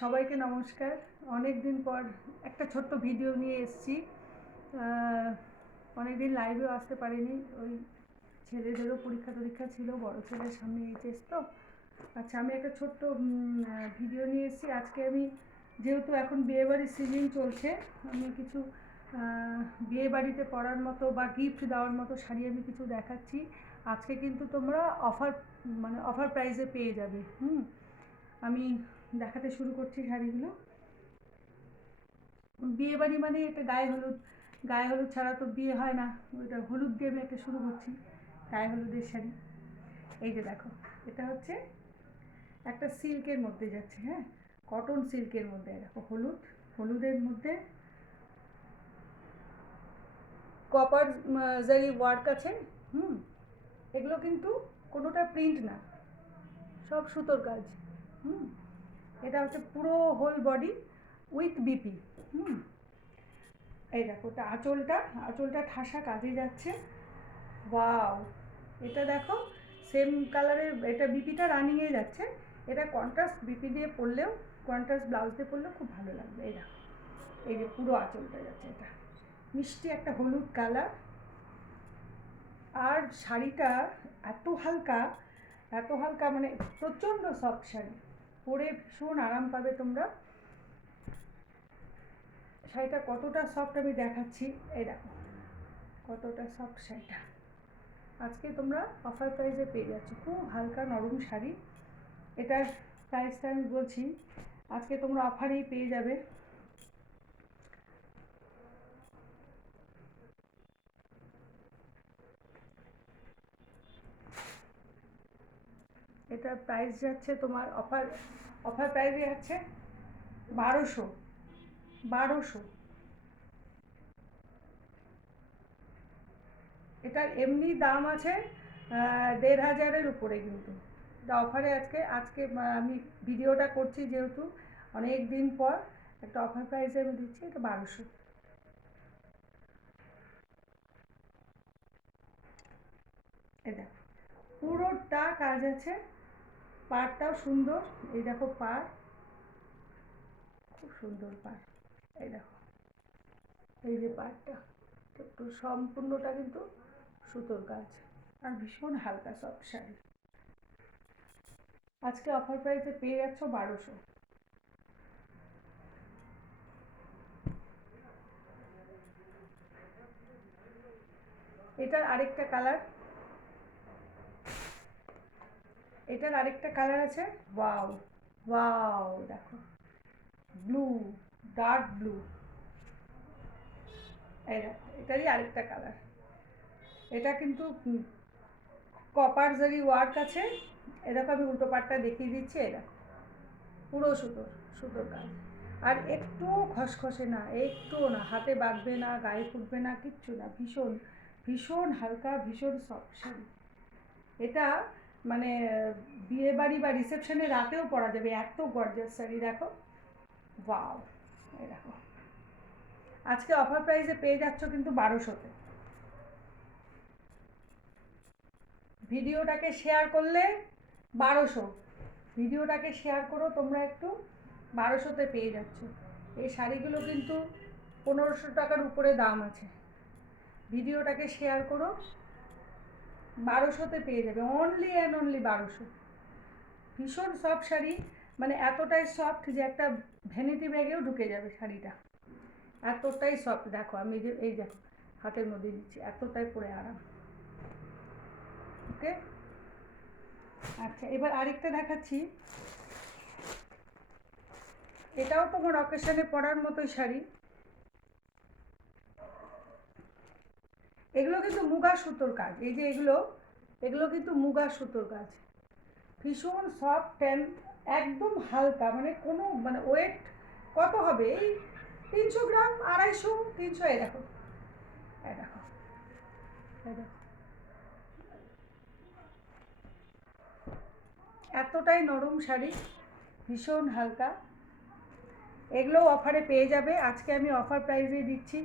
সবাইকে নমস্কার। অনেক দিন পর একটা ছোট্ট ভিডিও নিয়ে এসেছি। অনেক দিন লাইভেও আসতে পারিনি, ওই ছেলেদেরও পরীক্ষা ছিল, বড় ছেলের সামনে এইচএস তো। আচ্ছা, আমি একটা ছোট্ট ভিডিও নিয়ে এসেছি। আজকে আমি যেহেতু এখন বিয়েবাড়ির সিজন চলছে, আমি কিছু বিয়েবাড়িতে পরার মতো বা গিফট দেওয়ার মতো শাড়ি আমি কিছু দেখাচ্ছি। আজকে কিন্তু তোমরা অফার প্রাইসে পেয়ে যাবে। আমি দেখাতে শুরু করছি শাড়িগুলো। বিয়ে বাড়ি মানে এটা গায়ে হলুদ ছাড়া তো বিয়ে হয় না। ওইটা হলুদ দিয়ে আমি একটা শুরু করছি। গায়ে হলুদের শাড়ি, এই যে দেখো, এটা হচ্ছে একটা সিল্কের মধ্যে যাচ্ছে, হ্যাঁ, কটন সিল্কের মধ্যে। দেখো, হলুদের মধ্যে কপার জারি ওয়ার্ক আছে। এগুলো কিন্তু কোনোটা প্রিন্ট না, সব সুতোর কাজ। হুম এটা হচ্ছে পুরো হোল বডি উইথ বিপি। এই দেখো, এটা আঁচলটা ঠাসা কাজে যাচ্ছে। ওয়াও, এটা দেখো, সেম কালারের, এটা বিপিটা রানিংয়ে যাচ্ছে। এটা কন্ট্রাস্ট বিপি দিয়ে পরলেও, কন্ট্রাস্ট ব্লাউজ দিয়ে পরলেও খুব ভালো লাগবে। এই দেখো, এই যে পুরো আঁচলটা যাচ্ছে, এটা মিষ্টি একটা হলুদ কালার। আর শাড়িটা এত হালকা মানে প্রচণ্ড সফট শাড়ি, পরে ভীষণ আরাম পাবে তোমরা। শাড়িটা কতটা সফট আমি দেখাচ্ছি, এই দেখো কতটা সফট শাড়িটা। আজকে তোমরা অফার প্রাইসে পেয়ে যাচ্ছ, খুব হালকা নরম শাড়ি। এটার প্রাইসটা আমি বলছি, আজকে তোমরা অফারেই পেয়ে যাবে। এটার প্রাইস যাচ্ছে তোমার, অফার প্রাইসে যাচ্ছে 1200। এটার এমনি দাম আছে 1500-এর উপরে, কিন্তু এটা অফারে আজকে আমি ভিডিওটা করছি যেহেতু অনেক দিন পর, একটা অফার প্রাইসে আমি দিচ্ছি, এটা 1200। এই দেখো, পুরোটা কাজ আছে, পাড়টাও সুন্দর। এই দেখো পাড়, খুব সুন্দর পাড়। এই দেখো, এই যে পাড়টা, একটু সম্পূর্ণটা কিন্তু সুতোর কাজ, আর ভীষণ হালকা সফট শাড়ি। আজকে অফার প্রাইসে পেয়ে যাচ্ছ 1200। এটার আরেকটা কালার, আছে। ওয়াও, ওয়াও, দেখো, ব্লু, ডার্ক ব্লু। এই দেখো, এটারই আরেকটা কালার। এটা কিন্তু কপার জারি ওয়ার্ক আছে। এ দেখো, আমি উল্টো পাটটা দেখিয়ে দিচ্ছি। এই দেখো, পুরো সুতোর কাজ। আর একটু খসখসে না, একটুও না, হাতে বাঁধবে না, গায়ে ফুটবে না, কিচ্ছু না। ভীষণ ভীষণ হালকা, ভীষণ সফট শাড়ি। এটা মানে বিয়ে বাড়ি বা রিসেপশনে রাতেও পরা যাবে, এত গর্জাস শাড়ি। দেখো, ওয়াও, এই দেখো, আজকে অফার প্রাইসে পেয়ে যাচ্ছ কিন্তু 1200-তে। ভিডিওটাকে শেয়ার করলে 1200, ভিডিওটাকে শেয়ার করো তোমরা একটু, 1200-তে পেয়ে যাচ্ছ। এই শাড়িগুলো কিন্তু 1500 টাকার উপরে দাম আছে। ভিডিওটাকে শেয়ার করো, 1200-তে পেয়ে যাবে, অনলি অ্যান্ড অনলি 1200। ভীষণ সফট শাড়ি, মানে এতটাই সফট যে একটা ভ্যানিটি ব্যাগেও ঢুকে যাবে শাড়িটা, এতটাই সফট। দেখো, আমি যে এই দেখো হাতের মধ্যে দিচ্ছি, এতটাই পরে আরাম। ওকে, আচ্ছা, এবার আরেকটা দেখাচ্ছি। এটাও তোমার অকেশনে পরার মতোই শাড়ি। এগুলো কিন্তু মুগা সুতোর কাজ। এই যে এগুলো কিন্তু মুগা সুতোর কাজ, ভীষণ সফট অ্যান্ড একদম হালকা, মানে কোনো মানে ওয়েট কত হবে, এই 300 গ্রাম, 250, 300। এই দেখো, এই দেখো, এই দেখো, এতটাই নরম শাড়ি, ভীষণ হালকা। এগুলো অফারে পেয়ে যাবে, আজকে আমি অফার প্রাইসে দিচ্ছি।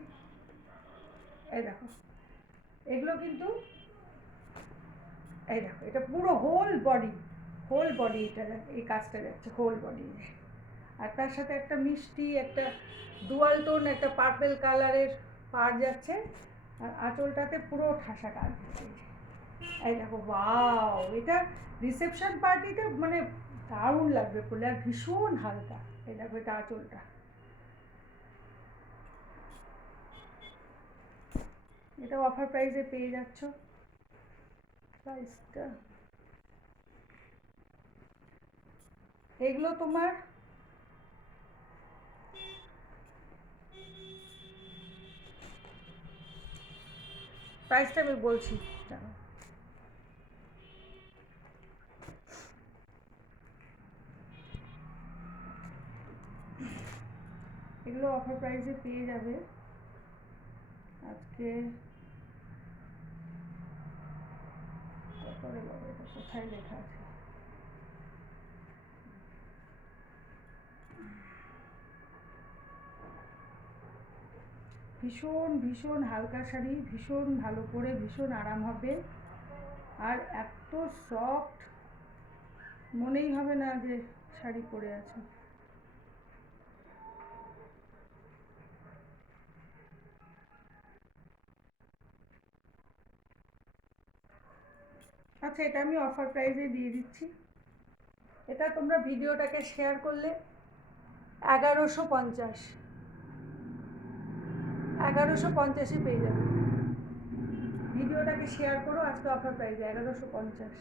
এই দেখো, এগুলো কিন্তু, এই দেখো, এটা পুরো হোল বডি, এটা এই কাজটা যাচ্ছে হোল বডি। আর তার সাথে একটা মিষ্টি একটা ডুয়াল টোন একটা পার্পেল কালারের পাড় যাচ্ছে, আর আঁচলটাতে পুরো ঠাসা কাজ। এই দেখো, ওয়াও, এটা রিসেপশন পার্টিতে মানে দারুণ লাগবে পরলে, আর ভীষণ হালকা। এই দেখো, এটা আঁচলটা। এটা অফার প্রাইসে পেয়ে যাচ্ছ। প্রাইসটা এগুলো তোমার প্রাইসটা আমি বলছি, জানো, এগুলো অফার প্রাইসে পেয়ে যাবে আজকে। তারপরে বাবা, এটা কোথায় লেখা আছে? ভীষণ ভীষণ হালকা শাড়ি, ভীষণ ভালো পরে ভীষণ আরাম হবে, আর এত সফট, মনেই হবে না যে শাড়ি পরে আছে। আচ্ছা, এটা আমি অফার প্রাইসে দিয়ে দিচ্ছি। এটা তোমরা ভিডিওটাকে শেয়ার করলে 1150, 1150-ই পেয়ে যাবে। ভিডিওটাকে শেয়ার করো, আজকে অফার প্রাইসে 1150।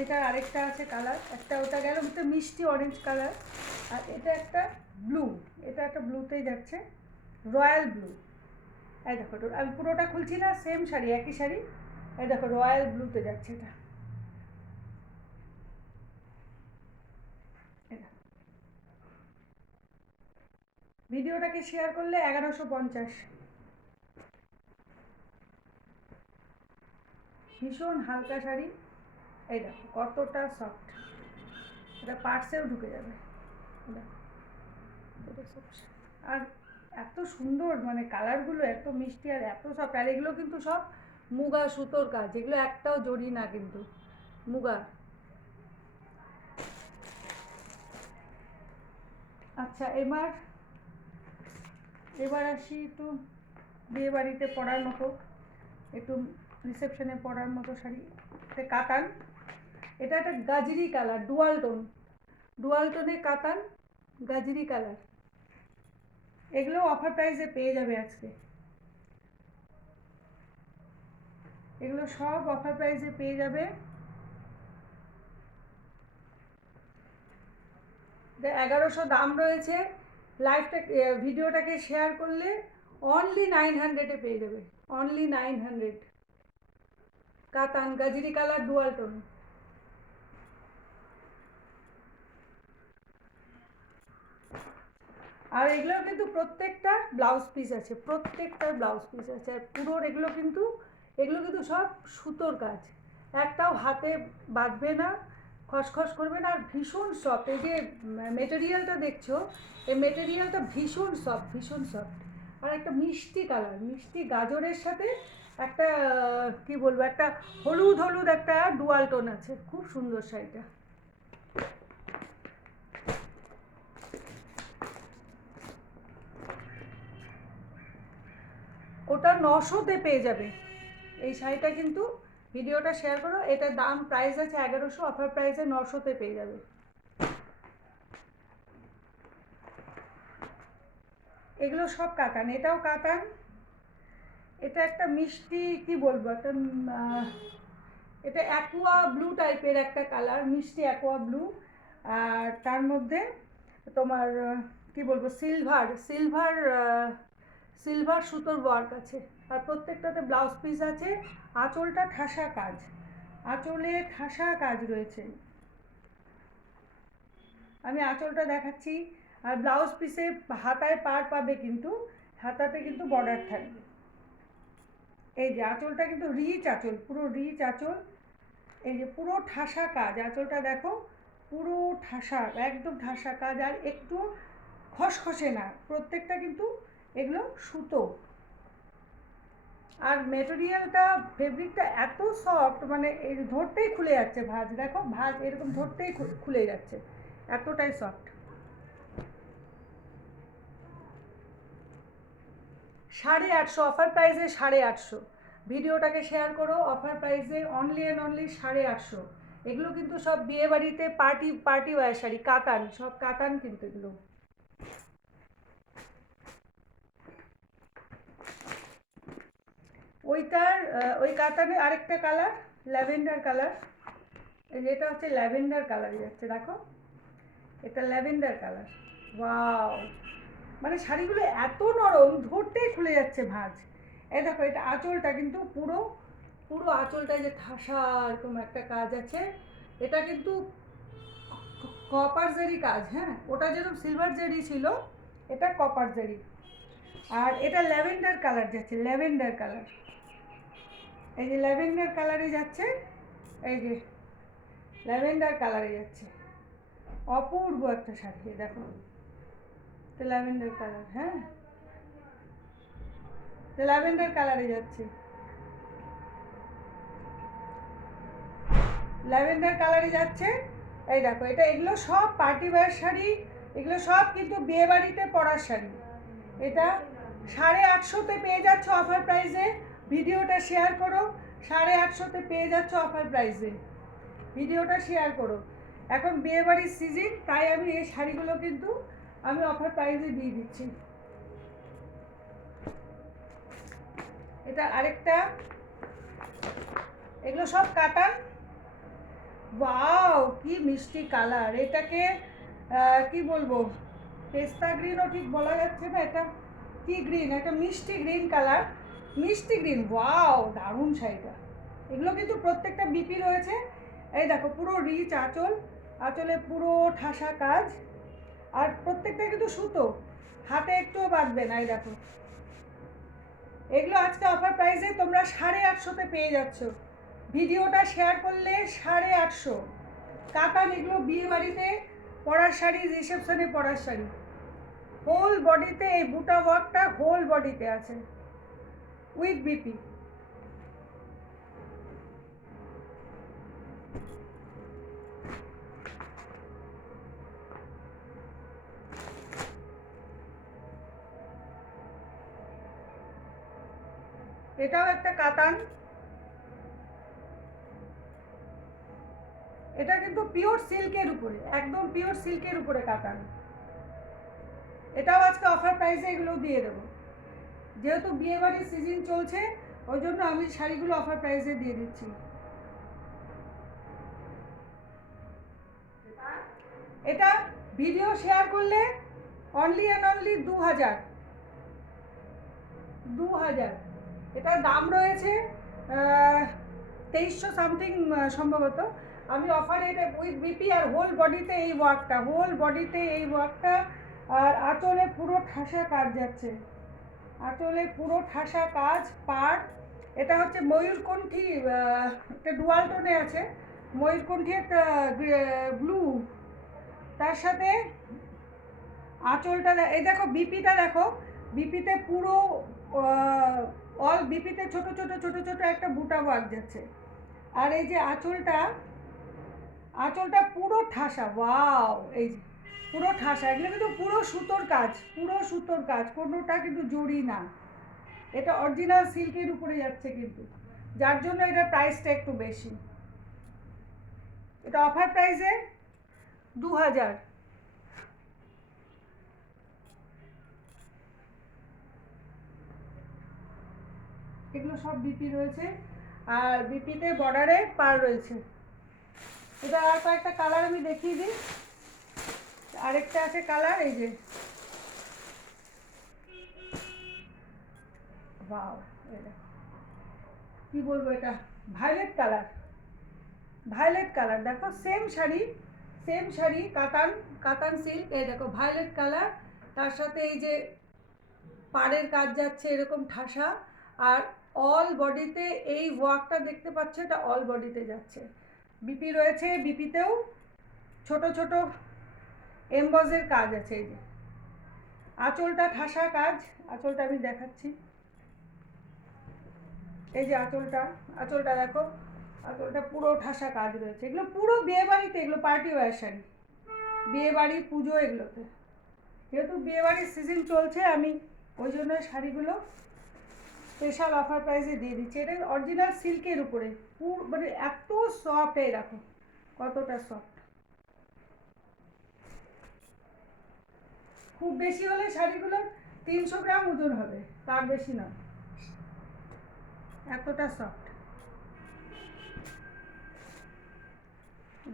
এটা আরেকটা আছে কালার, একটা ওটা গেল একটা মিষ্টি অরেঞ্জ কালার, আর এটা একটা ব্লু, এটা একটা ব্লুতেই যাচ্ছে, রয়্যাল ব্লু। এই দেখো, আমি পুরোটা খুলছি না, সেম শাড়ি, একই শাড়ি। এই দেখো, রয়্যাল ব্লুতে যাচ্ছে এটা। ভিডিওটাকে শেয়ার করলে 1150। ভীষণ হালকা শাড়ি। এই দেখো কতটা সফট, এটা পার্সেও ঢুকে যাবে। আর এত সুন্দর, মানে কালারগুলো এত মিষ্টি আর এত সফট। আর এগুলো কিন্তু সব মুগা সুতোর কাজ, এগুলো একটাও জড়ি না, কিন্তু মুগা। আচ্ছা, এবার আসি একটু বিয়ে বাড়িতে পরার মতো, একটু রিসেপশনে পরার মতো শাড়ি। এটা কাতান, এটা একটা গাজরি কালার, ডুয়াল টোনে কাতান, গাজরি কালার। এগুলো অফার প্রাইসে পেয়ে যাবে আজকে, এগুলো সব অফার প্রাইসে পেয়ে যাবে। 1100 দাম রয়েছে। ভিডিওটাকে শেয়ার করলে অনলি 900-এ পেয়ে যাবে, অনলি 900। কাতান, গাজরি কালার, ডুয়াল টোন। আর এগুলো কিন্তু প্রত্যেকটা ব্লাউজ পিস আছে, প্রত্যেকটার ব্লাউজ পিস আছে। আর পুরোর এগুলো কিন্তু সব সুতোর কাজ, একটাও হাতে বাঁধবে না, খসখস করবে না, আর ভীষণ সফট। এই যে মেটেরিয়ালটা দেখছো, এই মেটেরিয়ালটা ভীষণ সফট, ভীষণ সফট। আর একটা মিষ্টি কালার, মিষ্টি গাজরের সাথে একটা কি বলবো, একটা হলুদ হলুদ একটা ডুয়াল টোন আছে, খুব সুন্দর শাড়িটা। ওটা 900-তে পেয়ে যাবে এই শাড়িটা, কিন্তু ভিডিওটা শেয়ার করো। এটার দাম প্রাইস আছে 1100, অফার প্রাইসে 900-তে পেয়ে যাবে। এগুলো সব কাতান, এটাও কাতান। এটা একটা মিষ্টি, কি বলবো, একটা এটা অ্যাকোয়া ব্লু টাইপের একটা কালার, মিষ্টি অ্যাকোয়া ব্লু। আর তার মধ্যে তোমার কি বলবো, সিলভার সুতোর ওয়ার্ক আছে। আর প্রত্যেকটাতে ব্লাউজ পিস আছে। আঁচলটা ঠাসা কাজ, আঁচলে ঠাসা কাজ রয়েছে। আমি আঁচলটা দেখাচ্ছি। আর ব্লাউজ পিসে হাতায় পার পাবে, কিন্তু হাতাতে কিন্তু বর্ডার থাকবে। এই যে আঁচলটা কিন্তু রিচ আঁচল, পুরো রিচ আঁচল। এই যে পুরো ঠাসা কাজ, আঁচলটা দেখো, পুরো ঠাসা, একদম ঠাসা কাজ, আর একটু খসখসে না। প্রত্যেকটা কিন্তু এগুলো সুতো। আর মেটেরিয়ালটা, ফেব্রিকটা এত সফট, মানে এই ধরতেই খুলে যাচ্ছে ভাঁজ, দেখো ভাঁজ এরকম ধরতেই খুলে যাচ্ছে, এতটাই সফট। 850 অফার প্রাইসে 850। ভিডিওটাকে শেয়ার করো, অফার প্রাইসে অনলি অ্যান্ড অনলি 850। এগুলো কিন্তু সব বিয়ে বাড়িতে পার্টি ওয়্যার শাড়ি, কাতান, সব কাতান কিন্তু এগুলো। ওইটার ওই কাতানে আরেকটা কালার ল্যাভেন্ডার কালার, এটা হচ্ছে ল্যাভেন্ডার কালারই যাচ্ছে, দেখো এটা ল্যাভেন্ডার কালার। ওয়াও, মানে শাড়িগুলো এত নরম, ধরতেই খুলে যাচ্ছে ভাঁজ। এই দেখো এটা আঁচলটা কিন্তু পুরো পুরো আঁচলটায় যে ঠাসা এরকম একটা কাজ আছে, এটা কিন্তু কপার জারি কাজ। হ্যাঁ, ওটা যেরকম সিলভার জারি ছিল, এটা কপার জারি। আর এটা ল্যাভেন্ডার কালার যাচ্ছে, ল্যাভেন্ডার কালার, এই যে ল্যাভেন্ডার কালারে যাচ্ছে, এই যে ল্যাভেন্ডার কালারে যাচ্ছে, অপূর্ব একটা শাড়ি। দেখো তো ল্যাভেন্ডার কালার, হ্যাঁ তো ল্যাভেন্ডার কালারে যাচ্ছে, ল্যাভেন্ডার কালারে যাচ্ছে। এই দেখো এটা, এগুলো সব পার্টি ওয়্যার শাড়ি, এগুলো সব কিন্তু বিয়ে বাড়িতে পরার শাড়ি। এটা 850-তে পেয়ে যাচ্ছ অফার প্রাইসে। ভিডিওটা শেয়ার করো, 850-তে পেয়ে যাচ্ছ অফার প্রাইসে। ভিডিওটা শেয়ার করো, এখন বিয়ে বাড়ির সিজন, তাই আমি এই শাড়িগুলো কিন্তু আমি অফার প্রাইসে দিয়ে দিচ্ছি। এটা আরেকটা, এগুলো সব কাতান। ওয়াও, কি মিষ্টি কালার! এটাকে কি বলবো, পেস্তা গ্রিনও ঠিক বলা যাচ্ছে না, এটা কি গ্রিন, একটা মিষ্টি গ্রিন কালার, মিষ্টি গ্রিন। ওয়াও, দারুণ শাড়িটা। এগুলো কিন্তু প্রত্যেকটা বিপি রয়েছে। এই দেখো পুরো রিচ আঁচল, আঁচলে পুরো ঠাসা কাজ, আর প্রত্যেকটা কিন্তু সুতো, হাতে একটুও বাঁধবে না। এই দেখো এগুলো আজকে অফার প্রাইসে তোমরা 850-তে পেয়ে যাচ্ছ। ভিডিওটা শেয়ার করলে 850। কাতান, এগুলো বিয়ে বাড়িতে পরার শাড়ি, রিসেপশনে পরার শাড়ি। হোল বডিতে এই বুটা ওয়ার্কটা হোল বডিতে আছে, উইথ বিপি। এটাও একটা কাতান, এটা কিন্তু পিওর সিল্কের উপরে, একদম পিওর সিল্কের উপরে কাতান। এটাও আজকে অফার প্রাইসে এগুলো দিয়ে দেবো, যেহেতু বিয়ে বাড়ির সিজন চলছে, ওই জন্য আমি শাড়িগুলো অফার প্রাইসে দিয়ে দিচ্ছি। এটা ভিডিও শেয়ার করলে অনলি অ্যান্ড অনলি 2000। এটার দাম রয়েছে 2300 সামথিং সম্ভবত। আমি অফারে এটা উইথ বিপি, আর হোল বডিতে এই ওয়ার্কটা, হোল বডিতে এই ওয়ার্কটা, আর আঁচলে পুরো ঠাসা কাজ যাচ্ছে, আঁচলে পুরো ঠাসা কাজ পার। এটা হচ্ছে ময়ূরকণ্ঠী, একটা ডুয়াল টোনে আছে, ময়ূরকণ্ঠী একটা ব্লু, তার সাথে আঁচলটা। এই দেখো বিপিটা দেখো, বিপিতে পুরো অল বিপিতে ছোট ছোট ছোট ছোট একটা বুটা ওয়ার্ক যাচ্ছে, আর এই যে আঁচলটা, আঁচলটা পুরো ঠাসা। ওয়াও, এই যে পুরো ঠাসা, এগুলো কিন্তু পুরো সুতোর কাজ, পুরো সুতোর কাজ, কোনোটা কিন্তু জড়ি না। এটা অরিজিনাল সিল্কের উপরে যাচ্ছে কিন্তু, যার জন্য এটার প্রাইসটা একটু বেশি। এটা অফার প্রাইসে 2000। এগুলো সব বিপি রয়েছে, আর বিপিতে বর্ডারে পার রয়েছে। এটা আর কয়েকটা কালার আমি দেখিয়ে দিই। আরেকটা আছে কালার, এই যে বাও, এটা কি বলবো, এটা ভায়োলেট কালার, ভায়োলেট কালার। দেখো সেম শাড়ি, সেম শাড়ি, কাতান, কাতান সিল্ক। এই দেখো ভায়োলেট কালার, তার সাথে এই যে পাড়ের কাজ যাচ্ছে এরকম ঠাসা, আর অল বডিতে এই ওয়ার্কটা দেখতে পাচ্ছ, এটা অল বডিতে যাচ্ছে। বিপি রয়েছে, বিপিতেও ছোট ছোট এমবজের কাজ আছে। এই যে আঁচলটা ঠাসা কাজ, আঁচলটা আমি দেখাচ্ছি, এই যে আঁচলটা, আঁচলটা দেখো, আঁচলটা পুরো ঠাসা কাজ রয়েছে। এগুলো পুরো বিয়ে বাড়িতে, এগুলো পার্টি ওয়্যার শাড়ি। বিয়ে বাড়ি পুজো এগুলোতে। যেহেতু বিয়ে বাড়ির সিজন চলছে, আমি ওই জন্য শাড়িগুলো স্পেশাল অফার প্রাইসে দিয়ে দিচ্ছি। এটা অরিজিনাল সিল্কের উপরে, মানে এত সফট, এই দেখো কতটা সফট। খুব বেশি হলে শাড়িগুলো 300 গ্রাম ওজন হবে, তার বেশি নয়, এতটা সফট।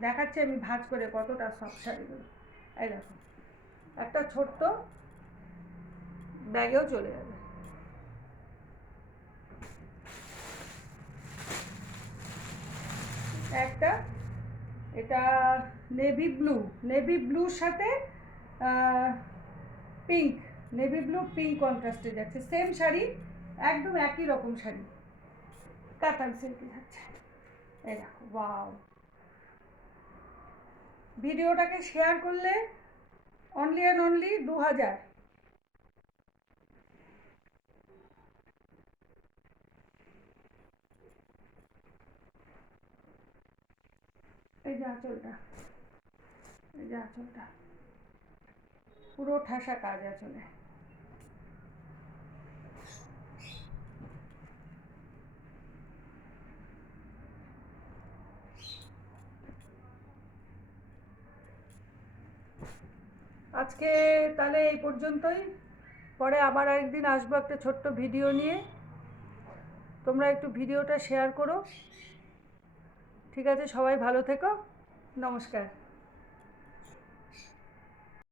দেখাচ্ছি আমি ভাঁজ করে কতটা সফট শাড়িগুলো। এই দেখো, একটা ছোট্ট ব্যাগেও চলে যাবে। একটা, এটা নেভি ব্লুর সাথে পিঙ্ক, নেভি ব্লু পিঙ্ক কন্ট্রাস্টে যাচ্ছে। সেম শাড়ি, একদম একই রকম শাড়ি, কাতান সিল্কে যাচ্ছে। এই দেখো, ওয়াও। ভিডিওটাকে শেয়ার করলে অনলি অ্যান্ড অনলি 2000। এই যে আঁচলটা, এই যে আঁচলটা পুরো ঠাসা কাজ আঁচলে। আজকে তাহলে এই পর্যন্তই। পরে আবার একদিন আসবো একটা ছোট্ট ভিডিও নিয়ে। তোমরা একটু ভিডিওটা শেয়ার করো। ঠিক আছে, সবাই ভালো থেকো, নমস্কার।